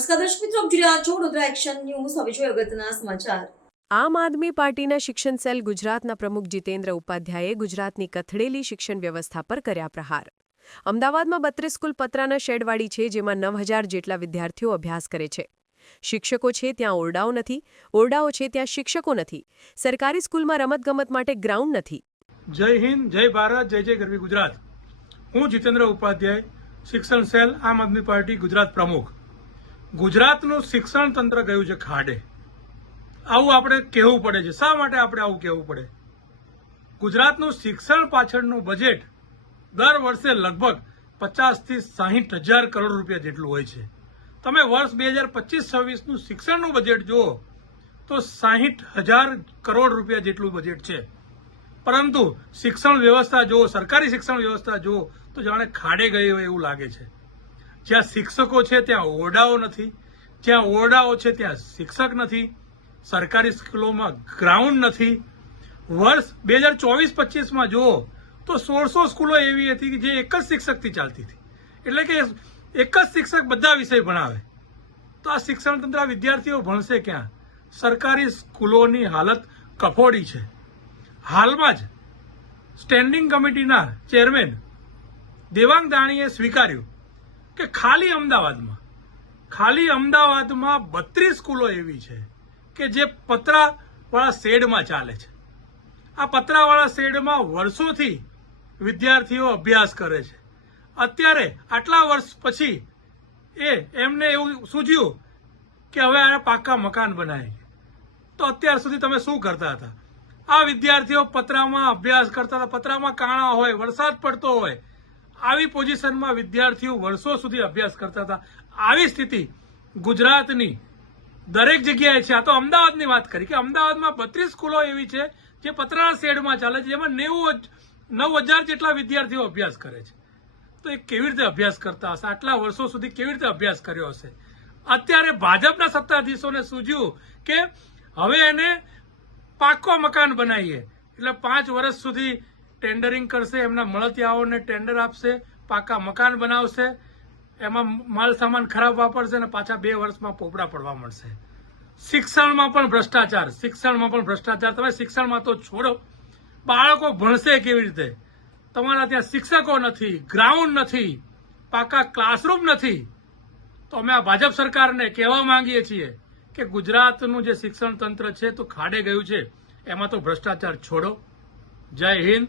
નમસ્કાર દર્શક મિત્રો આપ જોઈ રહ્યા છો વડોદરા એક્શન ન્યૂઝ હવે જોઈએ અગત્યના સમાચાર. આમ આદમી પાર્ટીના શિક્ષણ સેલ ગુજરાતના પ્રમુખ જીતેન્દ્ર ઉપાધ્યાયે ગુજરાતની કથળેલી શિક્ષણ વ્યવસ્થા પર કર્યા પ્રહાર. અમદાવાદમાં બત્રીસ સ્કૂલ પતરાના શેડવાળી છે જેમાં નવ હજાર જેટલા વિદ્યાર્થીઓ અભ્યાસ કરે છે. શિક્ષકો છે ત્યાં ઓરડાઓ નથી ઓરડાઓ છે ત્યાં શિક્ષકો નથી. સરકારી સ્કૂલમાં રમતગમત માટે ગ્રાઉન્ડ નથી. જય હિન્દ જય ભારત જય જય ગરવી ગુજરાત. હું જીતેન્દ્ર ઉપાધ્યાય શિક્ષણ સેલ આમ આદમી પાર્ટી ગુજરાત પ્રમુખ. ગુજરાતનું શિક્ષણ તંત્ર ગયું છે ખાડે. આવું આપણે કહેવું પડે છે. શા માટે આપણે આવું કહેવું પડે? ગુજરાતનું શિક્ષણ પાછળનું બજેટ દર વર્ષે લગભગ પચાસથી સાહીઠ હજાર કરોડ રૂપિયા જેટલું હોય છે. તમે વર્ષ બે હજાર પચીસ છવ્વીસનું શિક્ષણનું બજેટ જુઓ, તો સાહીઠ હજાર કરોડ રૂપિયા જેટલું બજેટ છે. પરંતુ શિક્ષણ વ્યવસ્થા જુઓ, સરકારી શિક્ષણ વ્યવસ્થા જુઓ, તો જાણે ખાડે ગઈ હોય એવું લાગે છે. જ્યાં શિક્ષકો છે, ત્યાં ઓરડાઓ નથી. જ્યાં ઓરડાઓ છે, ત્યાં શિક્ષક નથી. સરકારી સ્કૂલોમાં ગ્રાઉન્ડ નથી. વર્ષ બે હજાર ચોવીસ પચીસમાં જુઓ, તો સોળસો સ્કૂલો એવી હતી કે જે એક જ શિક્ષકથી ચાલતી હતી. એટલે કે એક જ શિક્ષક બધા વિષય ભણાવે. તો આ શિક્ષણ તંત્ર વિદ્યાર્થીઓ ભણશે ક્યાં? સરકારી સ્કૂલોની હાલત કફોડી છે. હાલમાં જ સ્ટેન્ડિંગ કમિટીના ચેરમેન દેવાંગ દાણીએ સ્વીકાર્યું કે ખાલી અમદાવાદમાં? ખાલી અમદાવાદમાં બત્રીસ સ્કૂલો એવી છે કે જે પતરાવાળા શેડમાં ચાલે છે. આ પતરાવાળા શેડમાં વર્ષોથી વિદ્યાર્થીઓ અભ્યાસ કરે છે. અત્યારે આટલા વર્ષ પછી એ એમને એવું સૂજ્યું કે હવે આ પાકા મકાન બનાવી તો અત્યાર સુધી તમે શું કરતા હતા? આ વિદ્યાર્થીઓ પતરામાં અભ્યાસ કરતા હતા. પતરામાં કાણા હોય, વરસાદ પડતો હોય આવી પોઝિશનમાં વિદ્યાર્થીઓ વર્ષો સુધી અભ્યાસ કરતા હતા. આવી સ્થિતિ ગુજરાતની દરેક જગ્યાએ છે. આ તો અમદાવાદની વાત કરી કે અમદાવાદમાં બત્રીસ સ્કૂલો એવી છે જે પતરા શેડમાં ચાલે છે, જેમાં નેવું નવ હજાર જેટલા વિદ્યાર્થીઓ અભ્યાસ કરે છે. તો એ કેવી રીતે અભ્યાસ કરતા હશે? આટલા વર્ષો સુધી કેવી રીતે અભ્યાસ કર્યો હશે? અત્યારે ભાજપના સત્તાધીશોને સૂજ્યું કે હવે એને પાકો મકાન બનાવીએ. એટલે પાંચ વર્ષ સુધી ટેન્ડરિંગ કરશે, એમના મળતિયાઓને ટેન્ડર આપશે, પાકા મકાન બનાવશે, એમાં માલ સામાન ખરાબ વાપરશે અને પાછા બે વર્ષમાં પોપડા પડવા મળશે. શિક્ષણમાં પણ ભ્રષ્ટાચાર, શિક્ષણમાં પણ ભ્રષ્ટાચાર. તમે શિક્ષણમાં તો છોડો. બાળકો ભણશે કેવી રીતે? તમારા ત્યાં શિક્ષકો નથી ગ્રાઉન્ડ નથી, પાકા ક્લાસરૂમ નથી. તો અમે આ ભાજપ સરકારને કહેવા માંગીએ છીએ કે ગુજરાતનું જે શિક્ષણ તંત્ર છે, તો ખાડે ગયું છે. એમાં તો ભ્રષ્ટાચાર છોડો. જય હિન્દ.